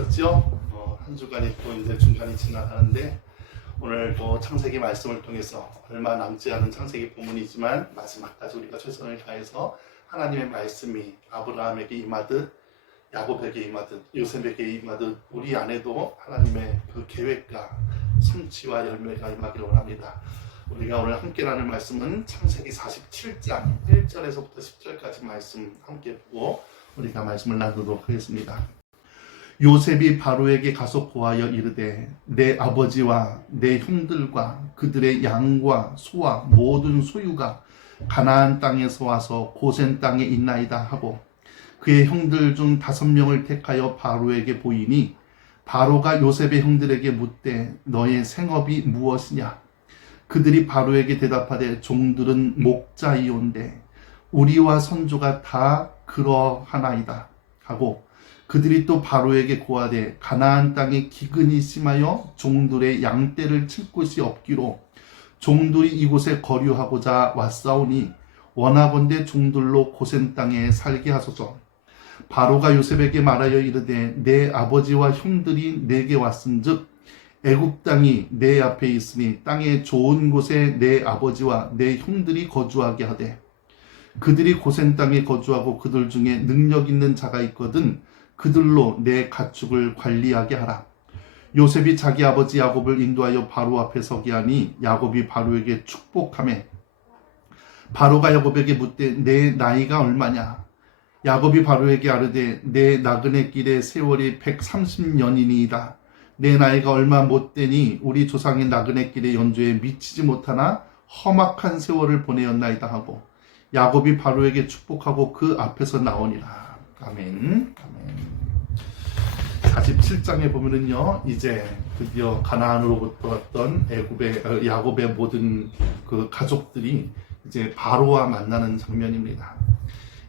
지내셨죠? 어, 한 주간이 또 이제 중간이 지나가는데 오늘 또 창세기 말씀을 통해서 얼마 남지 않은 창세기 본문이지만 마지막까지 우리가 최선을 다해서 하나님의 말씀이 아브라함에게 임하듯 야곱에게 임하듯 요셉에게 임하듯 우리 안에도 하나님의 그 계획과 성취와 열매가 임하기를 원합니다. 우리가 오늘 함께 나눌 말씀은 창세기 47장 1절에서부터 10절까지 말씀 함께 보고 우리가 말씀을 나누도록 하겠습니다. 요셉이 바로에게 가서 고하여 이르되 내 아버지와 내 형들과 그들의 양과 소와 모든 소유가 가나안 땅에서 와서 고센 땅에 있나이다 하고 그의 형들 중 다섯 명을 택하여 바로에게 보이니 바로가 요셉의 형들에게 묻되 너의 생업이 무엇이냐? 그들이 바로에게 대답하되 종들은 목자이온데 우리와 선조가 다 그러하나이다 하고 그들이 또 바로에게 고하되 가나안 땅에 기근이 심하여 종들의 양떼를 칠 곳이 없기로 종들이 이곳에 거류하고자 왔사오니 원하건대 종들로 고센 땅에 살게 하소서. 바로가 요셉에게 말하여 이르되 내 아버지와 형들이 내게 왔은즉 애굽 땅이 내 앞에 있으니 땅의 좋은 곳에 내 아버지와 내 형들이 거주하게 하되 그들이 고센 땅에 거주하고 그들 중에 능력 있는 자가 있거든 그들로 내 가축을 관리하게 하라. 요셉이 자기 아버지 야곱을 인도하여 바로 앞에 서게 하니 야곱이 바로에게 축복하매 바로가 야곱에게 묻되 내 나이가 얼마냐 야곱이 바로에게 아르되 내 나그네 길의 세월이 130년이니이다. 내 나이가 얼마 못 되니 우리 조상의 나그네 길의 연주에 미치지 못하나 험악한 세월을 보내었나이다 하고 야곱이 바로에게 축복하고 그 앞에서 나오니라. 아멘. 아멘. 47장에 보면은요, 이제 드디어 가나안으로부터 왔던 애굽의 어, 야곱의 모든 그 가족들이 이제 바로와 만나는 장면입니다.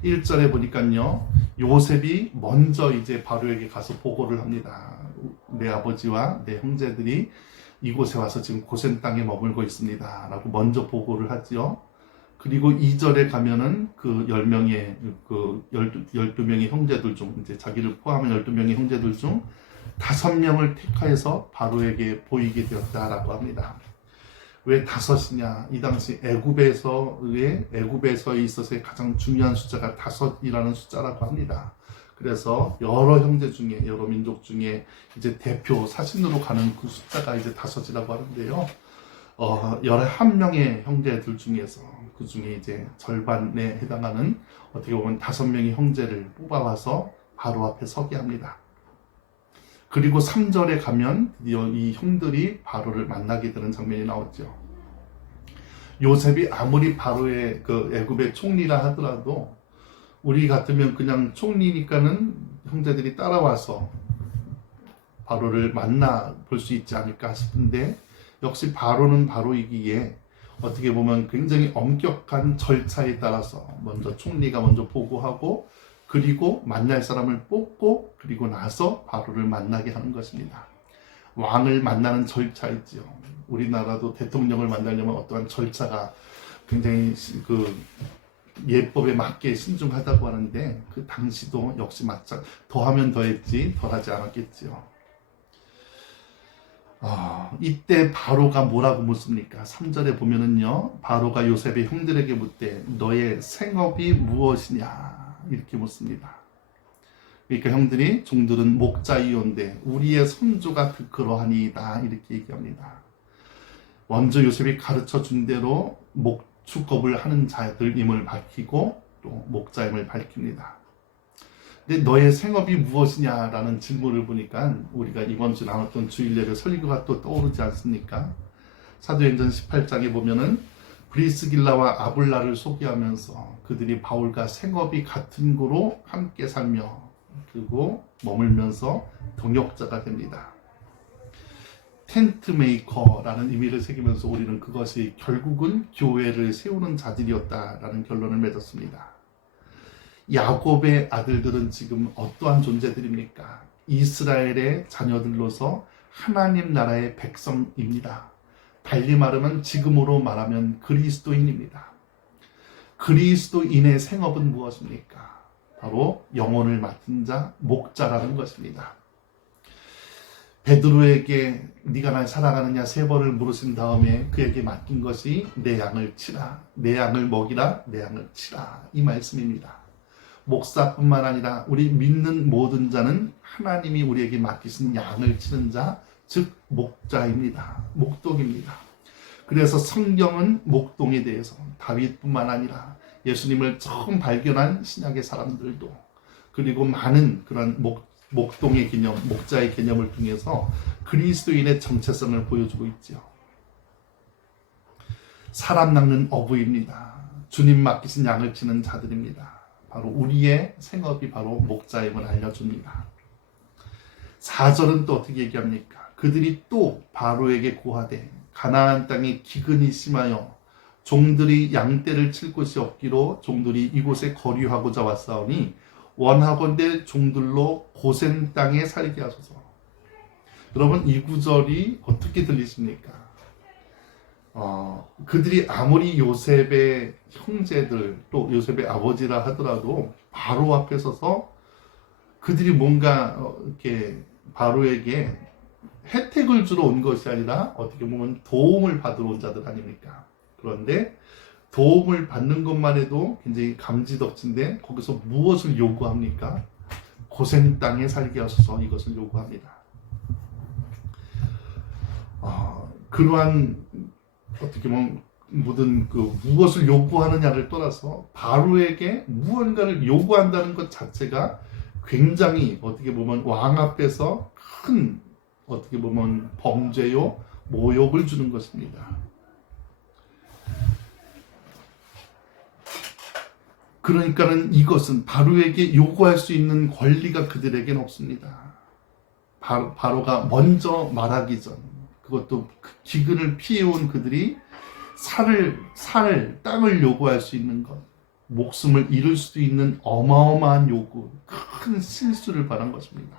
1절에 보니까요, 요셉이 먼저 이제 바로에게 가서 보고를 합니다. 내 아버지와 내 형제들이 이곳에 와서 지금 고센 땅에 머물고 있습니다. 라고 먼저 보고를 하지요. 그리고 2절에 가면은 그 10명의 그 12, 12 명의 형제들 중 이제 자기를 포함한 12명의 형제들 중 5명을 택하여서 바로에게 보이게 되었다라고 합니다. 왜 다섯이냐? 이 당시 애굽에서의 애굽에서 있어서의 가장 중요한 숫자가 다섯이라는 숫자라고 합니다. 그래서 여러 형제 중에 여러 민족 중에 이제 대표 사신으로 가는 그 숫자가 이제 다섯이라고 하는데요. 어, 11명의 형제들 중에서 그 중에 이제 절반에 해당하는 어떻게 보면 다섯 명의 형제를 뽑아와서 바로 앞에 서게 합니다. 그리고 3절에 가면 드디어 이 형들이 바로를 만나게 되는 장면이 나오죠. 요셉이 아무리 바로의 그 애굽의 총리라 하더라도 우리 같으면 그냥 총리니까는 형제들이 따라와서 바로를 만나 볼 수 있지 않을까 싶은데 역시 바로는 바로이기에 어떻게 보면 굉장히 엄격한 절차에 따라서 먼저 총리가 먼저 보고하고 그리고 만날 사람을 뽑고 그리고 나서 바로를 만나게 하는 것입니다. 왕을 만나는 절차이지요. 우리나라도 대통령을 만나려면 어떠한 절차가 굉장히 그 예법에 맞게 신중하다고 하는데 그 당시도 역시 마찬 더하면 더했지 덜하지 않았겠지요. 아, 이때 바로가 뭐라고 묻습니까? 3절에 보면은요, 바로가 요셉의 형들에게 묻되, 너의 생업이 무엇이냐? 이렇게 묻습니다. 그러니까 형들이 종들은 목자이온데, 우리의 선조가 그러하니이다. 이렇게 얘기합니다. 먼저 요셉이 가르쳐 준 대로 목축업을 하는 자들임을 밝히고, 또 목자임을 밝힙니다. 근데 너의 생업이 무엇이냐라는 질문을 보니까 우리가 이번 주 나눴던 주일예배 설교가 또 떠오르지 않습니까? 사도행전 18장에 보면은 브리스길라와 아블라를 소개하면서 그들이 바울과 생업이 같은 거로 함께 살며 그리고 머물면서 동역자가 됩니다. 텐트 메이커라는 의미를 새기면서 우리는 그것이 결국은 교회를 세우는 자질이었다라는 결론을 맺었습니다. 야곱의 아들들은 지금 어떠한 존재들입니까? 이스라엘의 자녀들로서 하나님 나라의 백성입니다. 달리 말하면 지금으로 말하면 그리스도인입니다. 그리스도인의 생업은 무엇입니까? 바로 영혼을 맡은 자, 목자라는 것입니다. 베드로에게 네가 날 사랑하느냐 세 번을 물으신 다음에 그에게 맡긴 것이 내 양을 치라, 내 양을 먹이라, 내 양을 치라 이 말씀입니다. 목사뿐만 아니라 우리 믿는 모든 자는 하나님이 우리에게 맡기신 양을 치는 자, 즉 목자입니다. 목동입니다. 그래서 성경은 목동에 대해서 다윗뿐만 아니라 예수님을 처음 발견한 신약의 사람들도 그리고 많은 그런 목, 목동의 개념, 목자의 개념을 통해서 그리스도인의 정체성을 보여주고 있지요. 사람 낚는 어부입니다. 주님 맡기신 양을 치는 자들입니다. 바로 우리의 생업이 바로 목자임을 알려줍니다. 4절은 또 어떻게 얘기합니까? 그들이 또 바로에게 고하되 가나안 땅에 기근이 심하여 종들이 양떼를 칠 곳이 없기로 종들이 이곳에 거류하고자 왔사오니 원하건대 종들로 고센 땅에 살게 하소서. 여러분 이 구절이 어떻게 들리십니까? 어, 그들이 아무리 요셉의 형제들 또 요셉의 아버지라 하더라도 바로 앞에 서서 그들이 뭔가 어, 이렇게 바로에게 혜택을 주러 온 것이 아니라 어떻게 보면 도움을 받으러 온 자들 아닙니까? 그런데 도움을 받는 것만 해도 굉장히 감지덕진데 거기서 무엇을 요구합니까? 고생 땅에 살게 하소서 이것을 요구합니다. 어, 그러한 어떻게 보면 모든 그 무엇을 요구하느냐를 떠나서 바로에게 무언가를 요구한다는 것 자체가 굉장히 어떻게 보면 왕 앞에서 큰 어떻게 보면 범죄요 모욕을 주는 것입니다. 그러니까는 이것은 바로에게 요구할 수 있는 권리가 그들에게는 없습니다. 바로, 바로가 먼저 말하기 전, 그것도 그 기근을 피해온 그들이 살을, 살, 땅을 요구할 수 있는 것, 목숨을 잃을 수도 있는 어마어마한 요구, 큰 실수를 바란 것입니다.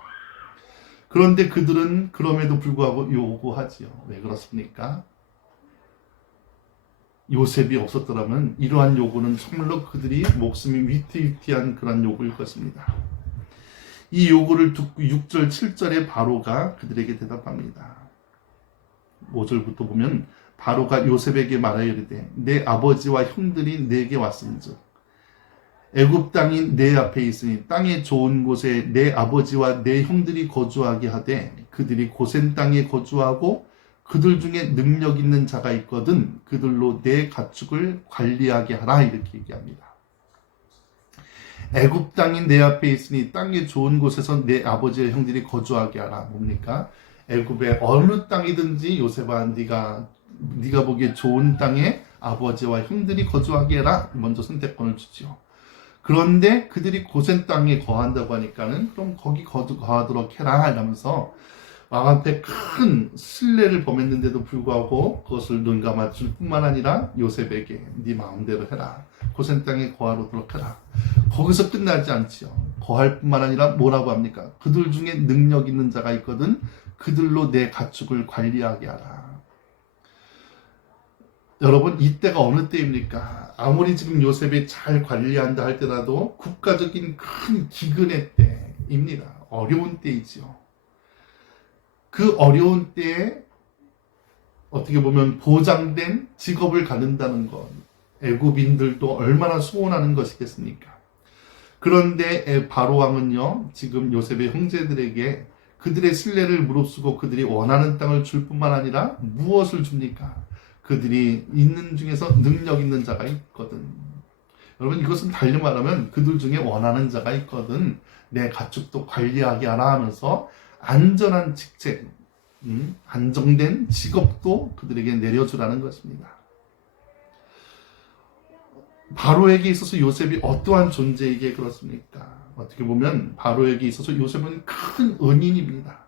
그런데 그들은 그럼에도 불구하고 요구하지요. 왜 그렇습니까? 요셉이 없었더라면 이러한 요구는 정말로 그들이 목숨이 위태위태한 그런 요구일 것입니다. 이 요구를 듣고 6절, 7절에 바로가 그들에게 대답합니다. 5절부터 보면 바로가 요셉에게 말하여 이르되 내 아버지와 형들이 내게 왔은즉 애굽 땅이 내 앞에 있으니 땅의 좋은 곳에 내 아버지와 내 형들이 거주하게 하되 그들이 고센 땅에 거주하고 그들 중에 능력 있는 자가 있거든 그들로 내 가축을 관리하게 하라 이렇게 얘기합니다. 애굽 땅이 내 앞에 있으니 땅의 좋은 곳에서 내 아버지의 형들이 거주하게 하라 뭡니까? 애굽의 어느 땅이든지 요셉아 네가 네가 보기에 좋은 땅에 아버지와 형들이 거주하게 해라 먼저 선택권을 주지요. 그런데 그들이 고센 땅에 거한다고 하니까는 그럼 거기 거두, 거하도록 해라 이러면서 왕한테 큰 신뢰를 범했는데도 불구하고 그것을 눈 감아줄 뿐만 아니라 요셉에게 네 마음대로 해라. 고센 땅에 거하도록 해라. 거기서 끝나지 않지요. 거할 뿐만 아니라 뭐라고 합니까? 그들 중에 능력 있는 자가 있거든 그들로 내 가축을 관리하게 하라. 여러분 이때가 어느 때입니까? 아무리 지금 요셉이 잘 관리한다 할 때라도 국가적인 큰 기근의 때입니다. 어려운 때이지요. 그 어려운 때에 어떻게 보면 보장된 직업을 갖는다는 것 애굽인들도 얼마나 소원하는 것이겠습니까? 그런데 바로 왕은요 지금 요셉의 형제들에게 그들의 신뢰를 무릅쓰고 그들이 원하는 땅을 줄 뿐만 아니라 무엇을 줍니까? 그들이 있는 중에서 능력 있는 자가 있거든. 여러분 이것은 달리 말하면 그들 중에 원하는 자가 있거든. 내 가축도 관리하게 하라 하면서 안전한 직책, 음, 안정된 직업도 그들에게 내려주라는 것입니다. 바로에게 있어서 요셉이 어떠한 존재이기에 그렇습니까? 어떻게 보면 바로에게 있어서 요셉은 큰 은인입니다.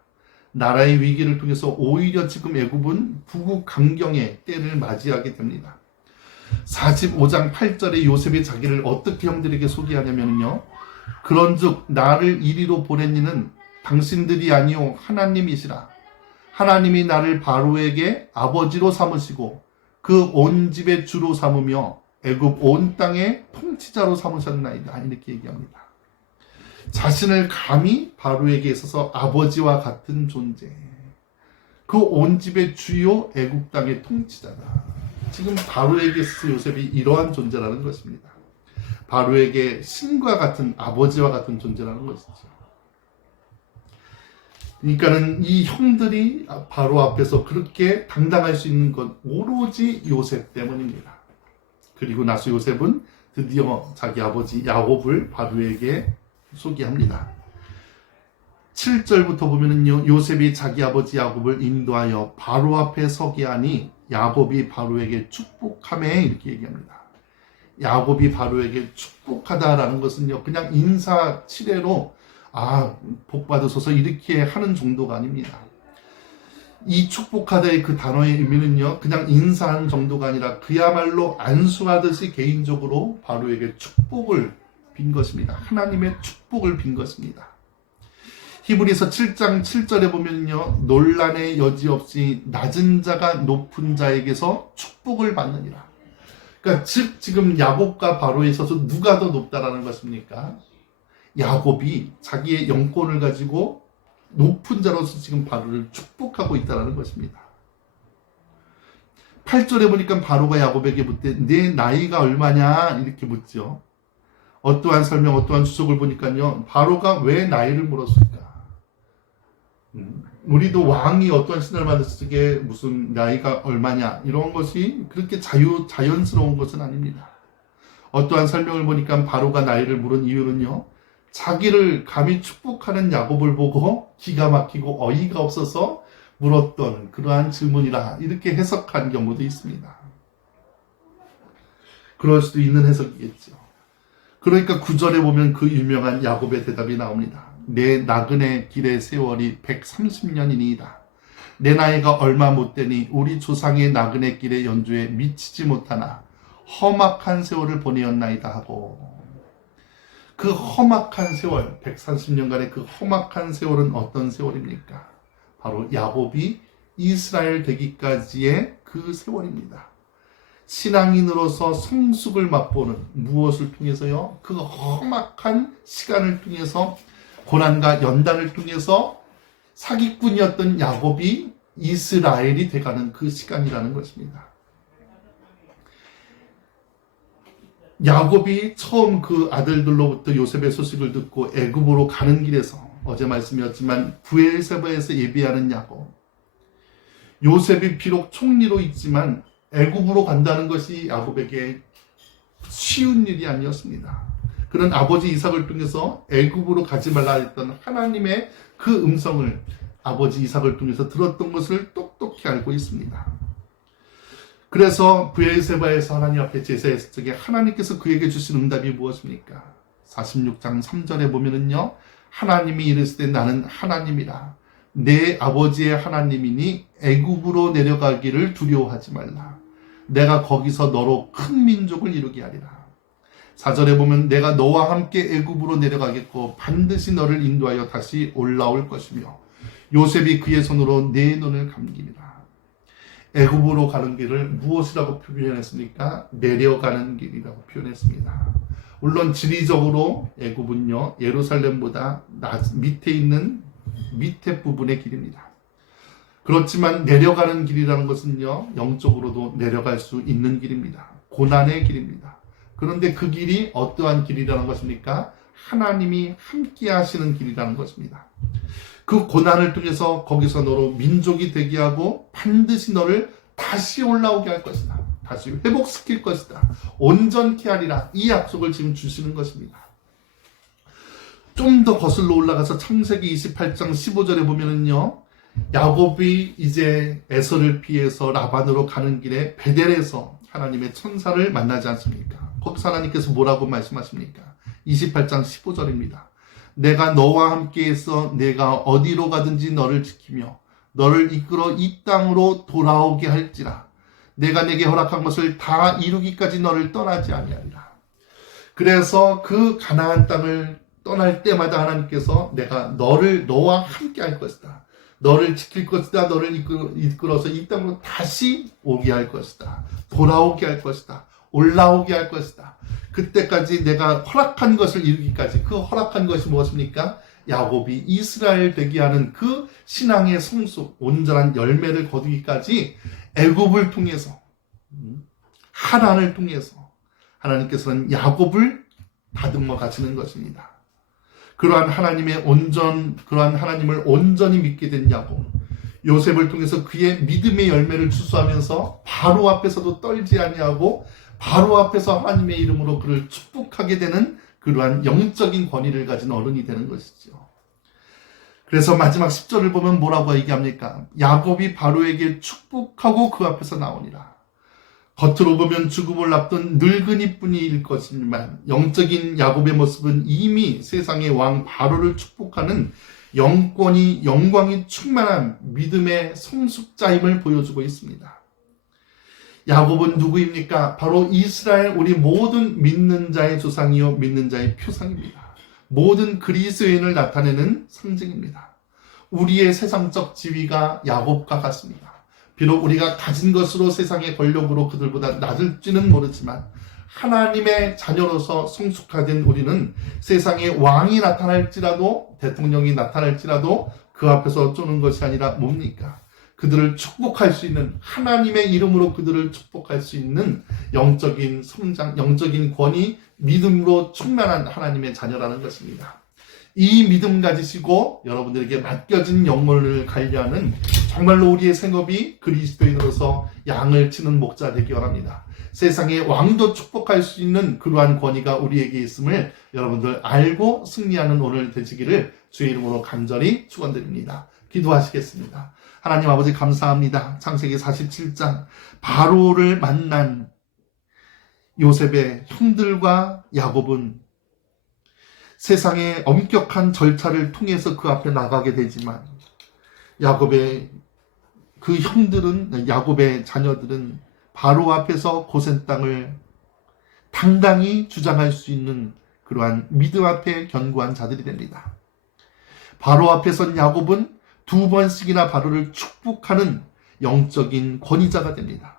나라의 위기를 통해서 오히려 지금 애굽은 부국 강경의 때를 맞이하게 됩니다. 45장 8절에 요셉이 자기를 어떻게 형들에게 소개하냐면요. 그런즉 나를 이리로 보낸 이는 당신들이 아니요 하나님이시라. 하나님이 나를 바로에게 아버지로 삼으시고 그 온 집의 주로 삼으며 애굽 온 땅의 통치자로 삼으셨나이다. 이렇게 얘기합니다. 자신을 감히 바로에게 있어서 아버지와 같은 존재. 그 온 집의 주요 애국 땅의 통치자다. 지금 바로에게 있어서 요셉이 이러한 존재라는 것입니다. 바로에게 신과 같은 아버지와 같은 존재라는 것이죠. 그러니까는 이 형들이 바로 앞에서 그렇게 당당할 수 있는 건 오로지 요셉 때문입니다. 그리고 나서 요셉은 드디어 자기 아버지 야곱을 바로에게 소개합니다. 7절부터 보면은요, 요셉이 자기 아버지 야곱을 인도하여 바로 앞에 서게 하니 야곱이 바로에게 축복함에 이렇게 얘기합니다. 야곱이 바로에게 축복하다라는 것은요, 그냥 인사 치레로 아, 복 받으소서 이렇게 하는 정도가 아닙니다. 이 축복하다의 그 단어의 의미는요, 그냥 인사하는 정도가 아니라 그야말로 안수하듯이 개인적으로 바로에게 축복을 빈 것입니다. 하나님의 축복을 빈 것입니다. 히브리서 7장 7절에 보면요, 논란의 여지 없이 낮은 자가 높은 자에게서 축복을 받느니라. 그러니까 즉 지금 야곱과 바로에 있어서 누가 더 높다라는 것입니까? 야곱이 자기의 영권을 가지고 높은 자로서 지금 바로를 축복하고 있다는 것입니다. 8절에 보니까 바로가 야곱에게 묻되 내 나이가 얼마냐 이렇게 묻죠. 어떠한 설명, 어떠한 추적을 보니까요. 바로가 왜 나이를 물었을까? 음, 우리도 왕이 어떠한 신을 받았을 때 무슨 나이가 얼마냐 이런 것이 그렇게 자유 자연스러운 것은 아닙니다. 어떠한 설명을 보니까 바로가 나이를 물은 이유는요. 자기를 감히 축복하는 야곱을 보고 기가 막히고 어이가 없어서 물었던 그러한 질문이라 이렇게 해석한 경우도 있습니다. 그럴 수도 있는 해석이겠죠. 그러니까 구절에 보면 그 유명한 야곱의 대답이 나옵니다. 내 나그네 길의 세월이 130년이니이다. 내 나이가 얼마 못 되니 우리 조상의 나그네 길의 연주에 미치지 못하나 험악한 세월을 보내었나이다 하고 그 험악한 세월, 130년간의 그 험악한 세월은 어떤 세월입니까? 바로 야곱이 이스라엘 되기까지의 그 세월입니다. 신앙인으로서 성숙을 맛보는 무엇을 통해서요? 그 험악한 시간을 통해서 고난과 연단을 통해서 사기꾼이었던 야곱이 이스라엘이 돼가는 그 시간이라는 것입니다. 야곱이 처음 그 아들들로부터 요셉의 소식을 듣고 애굽으로 가는 길에서 어제 말씀이었지만 부엘세바에서 예비하는 야곱. 요셉이 비록 총리로 있지만 애굽으로 간다는 것이 야곱에게 쉬운 일이 아니었습니다. 그런 아버지 이삭을 통해서 애굽으로 가지 말라 했던 하나님의 그 음성을 아버지 이삭을 통해서 들었던 것을 똑똑히 알고 있습니다. 그래서 부엘세바에서 하나님 앞에 제사했을 적에 하나님께서 그에게 주신 응답이 무엇입니까? 46장 3절에 보면은요. 하나님이 이랬을 때 나는 하나님이라. 내 아버지의 하나님이니 애굽으로 내려가기를 두려워하지 말라. 내가 거기서 너로 큰 민족을 이루게 하리라. 4절에 보면 내가 너와 함께 애굽으로 내려가겠고 반드시 너를 인도하여 다시 올라올 것이며 요셉이 그의 손으로 내 눈을 감기리라. 애굽으로 가는 길을 무엇이라고 표현했습니까? 내려가는 길이라고 표현했습니다. 물론 지리적으로 애굽은요 예루살렘보다 밑에 있는 밑에 부분의 길입니다. 그렇지만 내려가는 길이라는 것은요 영적으로도 내려갈 수 있는 길입니다. 고난의 길입니다. 그런데 그 길이 어떠한 길이라는 것입니까? 하나님이 함께 하시는 길이라는 것입니다. 그 고난을 통해서 거기서 너로 민족이 되게 하고 반드시 너를 다시 올라오게 할 것이다. 다시 회복시킬 것이다. 온전케 하리라. 이 약속을 지금 주시는 것입니다. 좀 더 거슬러 올라가서 창세기 28장 15절에 보면은요. 야곱이 이제 에서를 피해서 라반으로 가는 길에 베델에서 하나님의 천사를 만나지 않습니까? 거기서 하나님께서 뭐라고 말씀하십니까? 28장 15절입니다. 내가 너와 함께해서 내가 어디로 가든지 너를 지키며 너를 이끌어 이 땅으로 돌아오게 할지라 내가 내게 허락한 것을 다 이루기까지 너를 떠나지 아니하리라. 그래서 그 가나안 땅을 떠날 때마다 하나님께서 내가 너를 너와 함께 할 것이다. 너를 지킬 것이다. 너를 이끌어, 이끌어서 이 땅으로 다시 오게 할 것이다. 돌아오게 할 것이다. 올라오게 할 것이다. 그때까지 내가 허락한 것을 이루기까지 그 허락한 것이 무엇입니까? 야곱이 이스라엘 되게 하는 그 신앙의 성숙, 온전한 열매를 거두기까지 애굽을 통해서 음, 하란을 통해서 하나님께서는 야곱을 다듬어 가시는 것입니다. 그러한 하나님의 온전, 그러한 하나님을 온전히 믿게 된 야곱. 요셉을 통해서 그의 믿음의 열매를 추수하면서 바로 앞에서도 떨지 아니하고 바로 앞에서 하나님의 이름으로 그를 축복하게 되는 그러한 영적인 권위를 가진 어른이 되는 것이죠. 그래서 마지막 10절을 보면 뭐라고 얘기합니까? 야곱이 바로에게 축복하고 그 앞에서 나오니라. 겉으로 보면 죽음을 앞둔 늙은이 뿐일 것이지만 영적인 야곱의 모습은 이미 세상의 왕 바로를 축복하는 영권이 영광이 충만한 믿음의 성숙자임을 보여주고 있습니다. 야곱은 누구입니까? 바로 이스라엘 우리 모든 믿는 자의 조상이요 믿는 자의 표상입니다. 모든 그리스도인을 나타내는 상징입니다. 우리의 세상적 지위가 야곱과 같습니다. 비록 우리가 가진 것으로 세상의 권력으로 그들보다 낮을지는 모르지만 하나님의 자녀로서 성숙화된 우리는 세상의 왕이 나타날지라도 대통령이 나타날지라도 그 앞에서 쪼는 것이 아니라 뭡니까? 그들을 축복할 수 있는 하나님의 이름으로 그들을 축복할 수 있는 영적인 성장, 영적인 권위, 믿음으로 충만한 하나님의 자녀라는 것입니다. 이 믿음 가지시고 여러분들에게 맡겨진 영혼을 관리하는 정말로 우리의 생업이 그리스도인으로서 양을 치는 목자 되기 원합니다. 세상의 왕도 축복할 수 있는 그러한 권위가 우리에게 있음을 여러분들 알고 승리하는 오늘 되시기를 주의 이름으로 간절히 축원드립니다. 기도하시겠습니다. 하나님 아버지 감사합니다. 창세기 47장 바로를 만난 요셉의 형들과 야곱은 세상의 엄격한 절차를 통해서 그 앞에 나가게 되지만 야곱의 그 형들은 야곱의 자녀들은 바로 앞에서 고센 땅을 당당히 주장할 수 있는 그러한 믿음 앞에 견고한 자들이 됩니다. 바로 앞에선 야곱은 두 번씩이나 바로를 축복하는 영적인 권위자가 됩니다.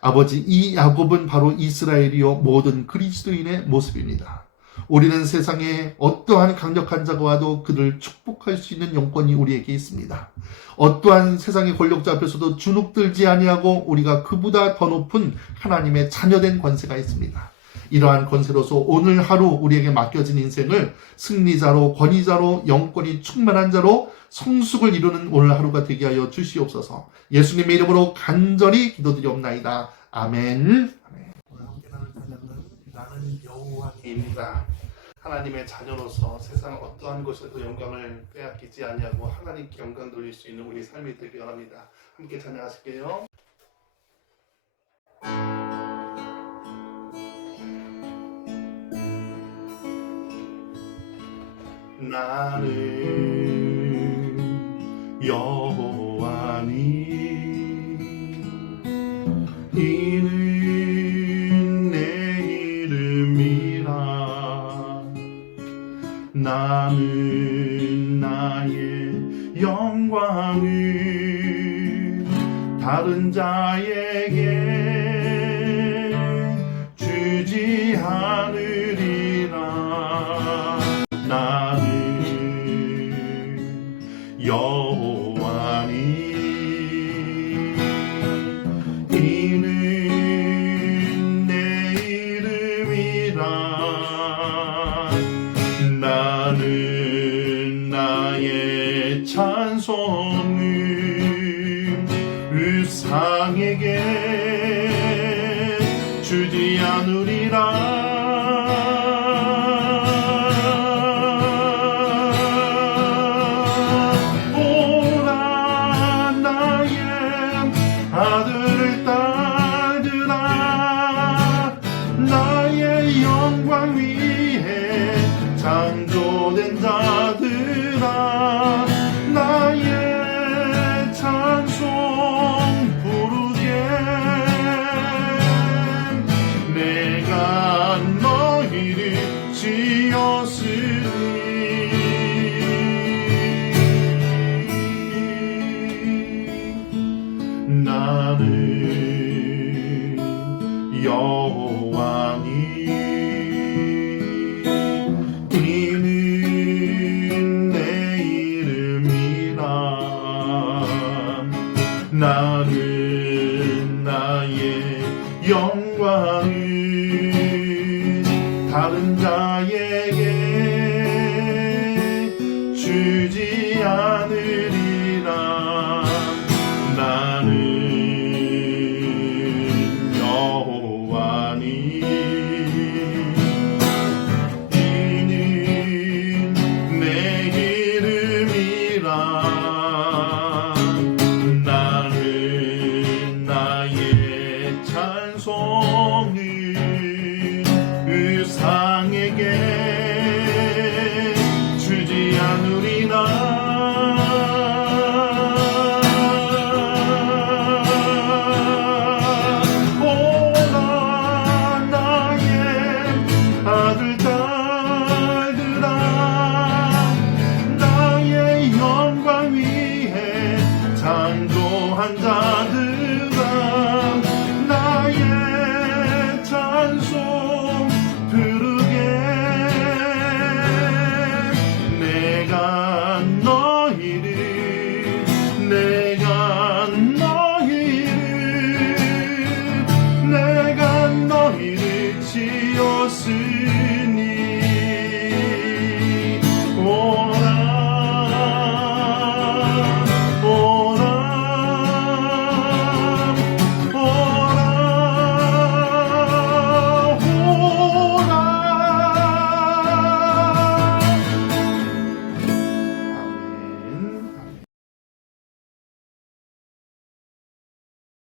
아버지, 이 야곱은 바로 이스라엘이요 모든 그리스도인의 모습입니다. 우리는 세상에 어떠한 강력한 자가 와도 그들을 축복할 수 있는 영권이 우리에게 있습니다. 어떠한 세상의 권력자 앞에서도 주눅들지 아니하고 우리가 그보다 더 높은 하나님의 자녀된 권세가 있습니다. 이러한 권세로서 오늘 하루 우리에게 맡겨진 인생을 승리자로 권위자로 영권이 충만한 자로 성숙을 이루는 오늘 하루가 되게 하여 주시옵소서. 예수님의 이름으로 간절히 기도드리옵나이다. 아멘. 나는 여호와입니다. 하나님의 자녀로서 세상 어떠한 것에도 영광을 빼앗기지 아니하고 하나님께 영광 돌릴 수 있는 우리 삶이 되기 원합니다. 함께 찬양하실게요. 나는 여 의상에게